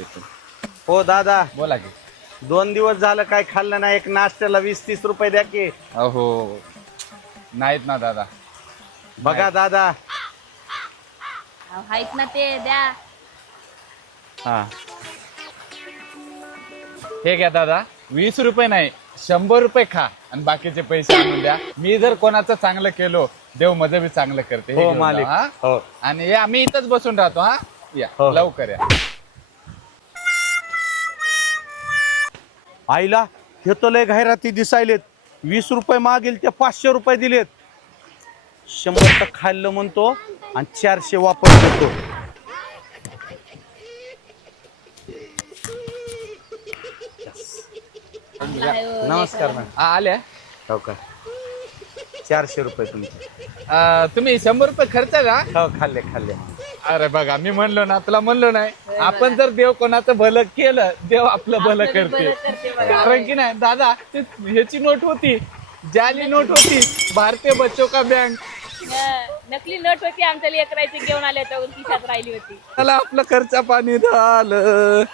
इथून. हो दादा, बोला की. 2 दिवस झालं काय खाल्लं नाही. एक नाश्त्याला 20-30 रुपये द्या की. अहो नाहीत ना दादा. बघा दादा. आहेत ना ते द्या. हा हे घ्या दादा, 20 रुपये नाही 100 रुपये खा आणि बाकीचे पैसे आणून द्या. मी जर कोणाचं चांगलं केलो, देव माझं बी चांगलं करते. हे हो घेऊन मालिक. जा, हा? हो आणि या आम्ही इथंच बसून राहतो. हा या हो. लवकर या. आईला हे तर लय घायराती दिसायलेत. 20 रुपये मागेल ते 500 रुपये दिलेत. 100 तर खाल्लं म्हणतो आणि 400 वापस देतो. नमस्कार मॅम. आल्या. हो का, 400 रुपये तुमचे. तुम्ही 100 रुपये खर्च का? हो खाल्ले खाल्ले. अरे बघा, मी म्हणलो ना, तुला म्हणलो नाही, आपण जर देव कोणाचं भलं केलं, देव आपलं भलं करते. कारण की नाही दादा, ह्याची नोट होती, जाली नोट होती, भारतीय बच्चों का बँक. नकली नोट होती, आमच्या लेकरायची घेऊन आले तर खिशात राहिली होती. त्याला आपलं खर्च पाणी झालं.